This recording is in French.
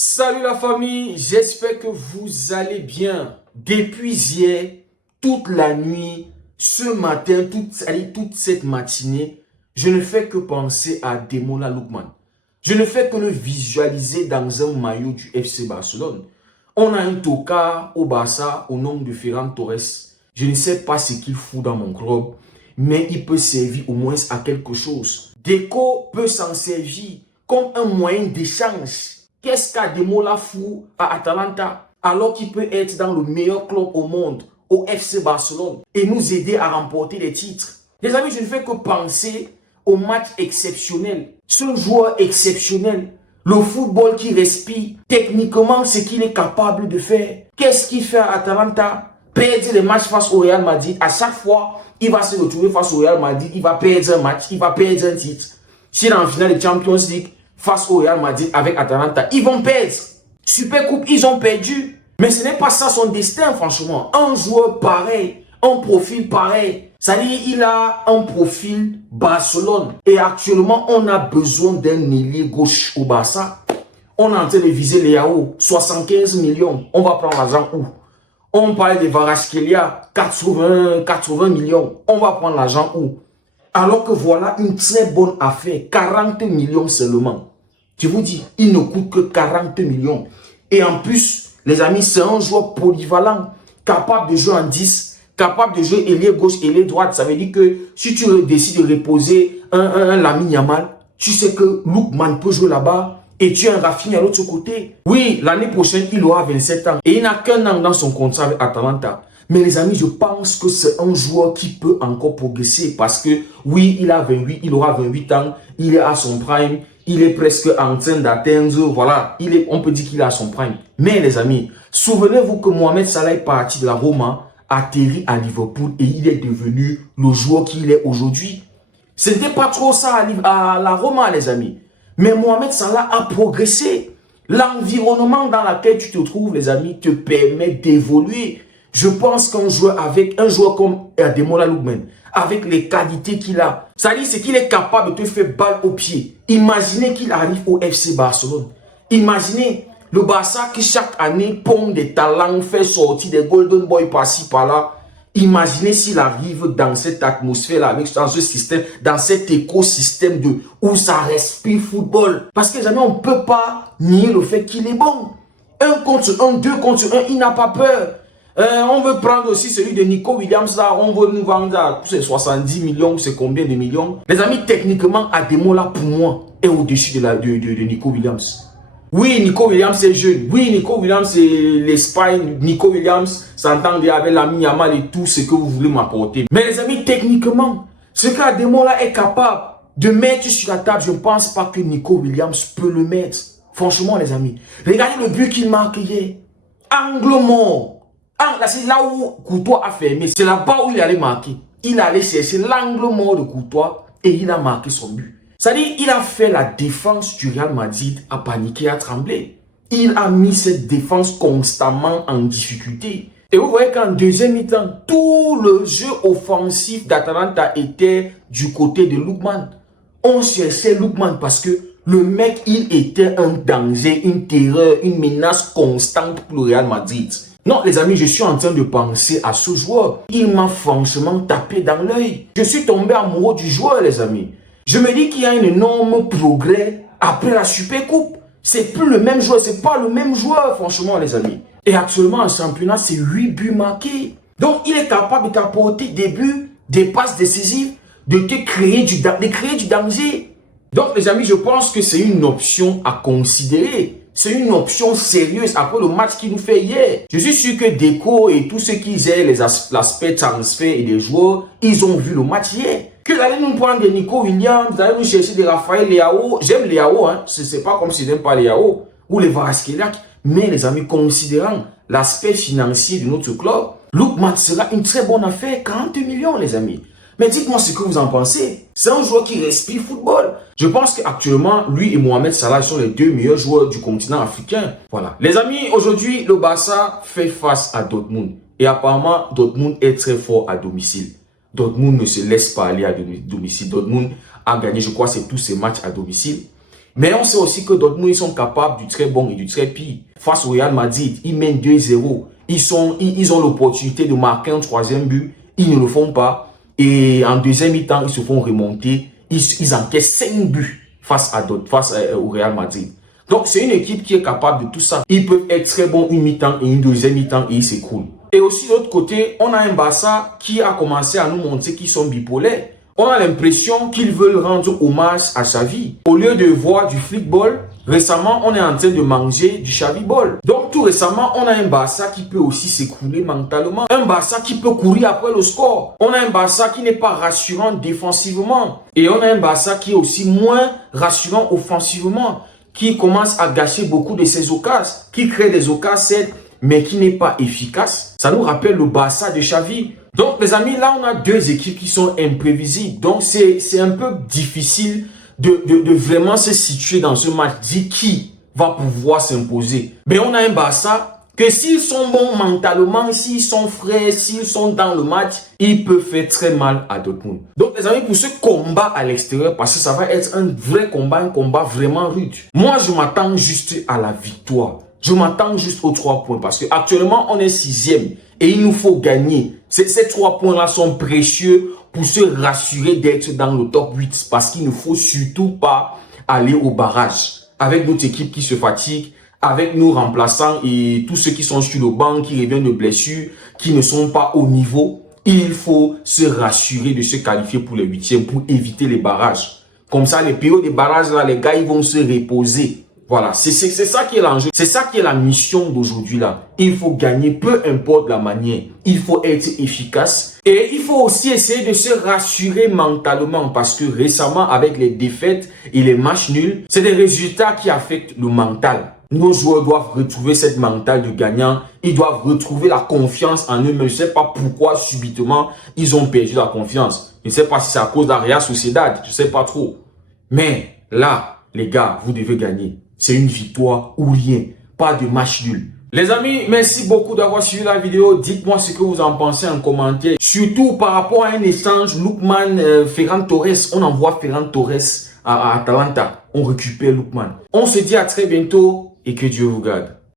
Salut la famille, j'espère que vous allez bien. Depuis hier, toute la nuit, ce matin, toute cette matinée, je ne fais que penser à Ademola Lookman. Je ne fais que le visualiser dans un maillot du FC Barcelone. On a un tocard au Barça au nom de Ferran Torres. Je ne sais pas ce qu'il fout dans mon club, mais il peut servir au moins à quelque chose. Deco peut s'en servir comme un moyen d'échange. Qu'est-ce qu'Ademola fout à Atalanta alors qu'il peut être dans le meilleur club au monde, au FC Barcelone, et nous aider à remporter des titres? Les amis, je ne fais que penser au match exceptionnel. Ce joueur exceptionnel, le football qui respire, techniquement ce qu'il est capable de faire. Qu'est-ce qu'il fait à Atalanta? Perdre les matchs face au Real Madrid. À chaque fois, il va se retrouver face au Real Madrid, il va perdre un match, il va perdre un titre. S'il est en finale de Champions League, face au Real Madrid avec Atalanta, ils vont perdre. Super Coupe, ils ont perdu. Mais ce n'est pas ça son destin, franchement. Un joueur pareil, un profil pareil. C'est-à-dire, il a un profil Barcelone. Et actuellement, on a besoin d'un ailier gauche au Barça. On est en train de viser Leao, 75 millions. On va prendre l'argent où? On parlait de Kvaratskhelia, 80 millions. On va prendre l'argent où? Alors que voilà une très bonne affaire, 40 millions seulement. Je vous dis, il ne coûte que 40 millions. Et en plus, les amis, c'est un joueur polyvalent, capable de jouer en 10, capable de jouer ailier gauche, ailier droite. Ça veut dire que si tu décides de reposer un Lamine Yamal, tu sais que Lookman peut jouer là-bas et tu as un Rafinha à l'autre côté. Oui, l'année prochaine, il aura 27 ans et il n'a qu'un an dans son contrat avec Atalanta. Mais les amis, je pense que c'est un joueur qui peut encore progresser parce que oui, il aura 28 ans, il est à son prime, il est presque en train d'atteindre, voilà, on peut dire qu'il est à son prime. Mais les amis, souvenez-vous que Mohamed Salah est parti de la Roma, atterri à Liverpool et il est devenu le joueur qu'il est aujourd'hui. Ce n'était pas trop ça à la Roma, les amis. Mais Mohamed Salah a progressé. L'environnement dans lequel tu te trouves, les amis, te permet d'évoluer. Je pense qu'un joueur comme Ademola Lookman, avec les qualités qu'il a, ça dit c'est qu'il est capable de te faire balle au pied. Imaginez qu'il arrive au FC Barcelone. Imaginez le Barça qui chaque année pompe des talents, fait sortir des golden boys par-ci par-là. Imaginez s'il arrive dans cette atmosphère-là, dans ce système, dans cet écosystème où ça respire football. Parce que jamais on ne peut pas nier le fait qu'il est bon. 1 contre 1, 2 contre 1, il n'a pas peur. On veut prendre aussi celui de Nico Williams là, on veut nous vendre à 70 millions, c'est combien de millions? Les amis, techniquement, Ademola pour moi est au-dessus de Nico Williams. Oui, Nico Williams est jeune. Oui, Nico Williams c'est l'Espagne. Nico Williams s'entendait avec Lamine Yamal et tout ce que vous voulez m'apporter. Mais les amis, techniquement, ce qu'Ademola est capable de mettre sur la table, je ne pense pas que Nico Williams peut le mettre. Franchement, les amis, regardez le but qu'il marque hier. Angle mort. Ah, là, c'est là où Courtois a fermé. C'est là-bas où il allait marquer. Il allait chercher l'angle mort de Courtois et il a marqué son but. C'est-à-dire, il a fait la défense du Real Madrid à paniquer, à trembler. Il a mis cette défense constamment en difficulté. Et vous voyez qu'en deuxième mi-temps, tout le jeu offensif d'Atalanta était du côté de Lookman. On cherchait Lookman parce que le mec, il était un danger, une terreur, une menace constante pour le Real Madrid. Non, les amis, je suis en train de penser à ce joueur. Il m'a franchement tapé dans l'œil. Je suis tombé amoureux du joueur, les amis. Je me dis qu'il y a un énorme progrès après la Super Coupe. C'est plus le même joueur, c'est pas le même joueur, franchement, les amis. Et actuellement, en championnat, c'est 8 buts marqués. Donc, il est capable de t'apporter des buts, des passes décisives, de créer du danger. Donc, les amis, je pense que c'est une option à considérer. C'est une option sérieuse après le match qu'il nous fait hier. Je suis sûr que Deco et tous ceux qui gèrent l'aspect transfert et des joueurs, ils ont vu le match hier. Que d'aller nous prendre des Nico Williams, d'aller nous chercher des Raphaël Leao. J'aime Leao, hein. C'est pas comme si je n'aime pas Leao. Ou les Kvaratskhelia. Mais les amis, considérant l'aspect financier de notre club, Lookman sera une très bonne affaire. 40 millions, les amis. Mais dites-moi ce que vous en pensez. C'est un joueur qui respire football. Je pense qu'actuellement, lui et Mohamed Salah sont les deux meilleurs joueurs du continent africain. Voilà. Les amis, aujourd'hui, le Barça fait face à Dortmund. Et apparemment, Dortmund est très fort à domicile. Dortmund ne se laisse pas aller à domicile. Dortmund a gagné, je crois, tous ses matchs à domicile. Mais on sait aussi que Dortmund, ils sont capables du très bon et du très pire. Face au Real Madrid, ils mènent 2-0. Ils ont l'opportunité de marquer un troisième but. Ils ne le font pas. Et en deuxième mi-temps, ils se font remonter. Ils encaissent 5 buts face au Real Madrid. Donc, c'est une équipe qui est capable de tout ça. Ils peuvent être très bons une mi-temps et une deuxième mi-temps et ils s'écroulent. Et aussi, de l'autre côté, on a un Barça qui a commencé à nous montrer qu'ils sont bipolaires. On a l'impression qu'ils veulent rendre hommage à Xavi. Au lieu de voir du flickball, récemment, on est en train de manger du Xavi ball. Donc, tout récemment, on a un Barça qui peut aussi s'écrouler mentalement. Un Barça qui peut courir après le score. On a un Barça qui n'est pas rassurant défensivement. Et on a un Barça qui est aussi moins rassurant offensivement, qui commence à gâcher beaucoup de ses occasions, qui crée des occasions, mais qui n'est pas efficace. Ça nous rappelle le Barça de Xavi. Donc, les amis, là, on a deux équipes qui sont imprévisibles. Donc, c'est un peu difficile de vraiment se situer dans ce match, dire qui va pouvoir s'imposer. Mais on a un Barça que s'ils sont bons mentalement, s'ils sont frais, s'ils sont dans le match, ils peuvent faire très mal à Dortmund. Donc, les amis, pour ce combat à l'extérieur, parce que ça va être un vrai combat, un combat vraiment rude. Moi, je m'attends juste à la victoire. Je m'attends juste aux 3 points parce qu'actuellement, on est 6e et il nous faut gagner. Ces 3 points-là sont précieux pour se rassurer d'être dans le top 8 parce qu'il ne faut surtout pas aller au barrage avec notre équipe qui se fatigue, avec nos remplaçants et tous ceux qui sont sur le banc, qui reviennent de blessures, qui ne sont pas au niveau. Il faut se rassurer de se qualifier pour les 8e pour éviter les barrages. Comme ça, les périodes de barrages, là, les gars, ils vont se reposer. Voilà, c'est ça qui est l'enjeu. C'est ça qui est la mission d'aujourd'hui là. Il faut gagner, peu importe la manière. Il faut être efficace. Et il faut aussi essayer de se rassurer mentalement parce que récemment, avec les défaites et les matchs nuls, c'est des résultats qui affectent le mental. Nos joueurs doivent retrouver cette mentale de gagnant. Ils doivent retrouver la confiance en eux-mêmes. Je ne sais pas pourquoi subitement ils ont perdu la confiance. Je ne sais pas si c'est à cause de la Real Sociedad. Je ne sais pas trop. Mais là, les gars, vous devez gagner. C'est une victoire ou rien. Pas de match nul. Les amis, merci beaucoup d'avoir suivi la vidéo. Dites-moi ce que vous en pensez en commentaire. Surtout par rapport à un échange Lookman, Ferran Torres. On envoie Ferran Torres à Atalanta. On récupère Lookman. On se dit à très bientôt et que Dieu vous garde.